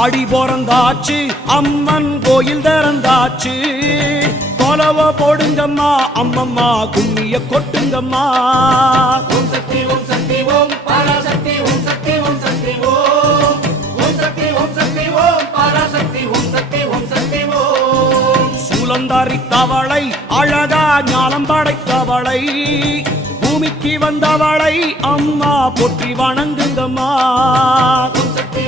ஆடி பிறந்தாச்சு அம்மன் கோயில் திறந்தாச்சு தொலவ போடுங்கம்மா அம்மம்மா கும்மிய கொட்டுங்கம்மா ஓம் சக்தி ஓம் சக்தி ஓம் பராசக்தி ஓம் சக்தி ஓம் சக்தி ஓம் ஓம் சக்தி ஓம் சக்தி ஓம் பராசக்தி ஓம் சக்தி ஓம் சக்தி ஓம் சூலந்தரித்தவளை அழகா ஞானம் படைத்தவளை பூமிக்கு வந்தவளை அம்மா போற்றி வணங்குங்கம்மா ஓம் சக்தி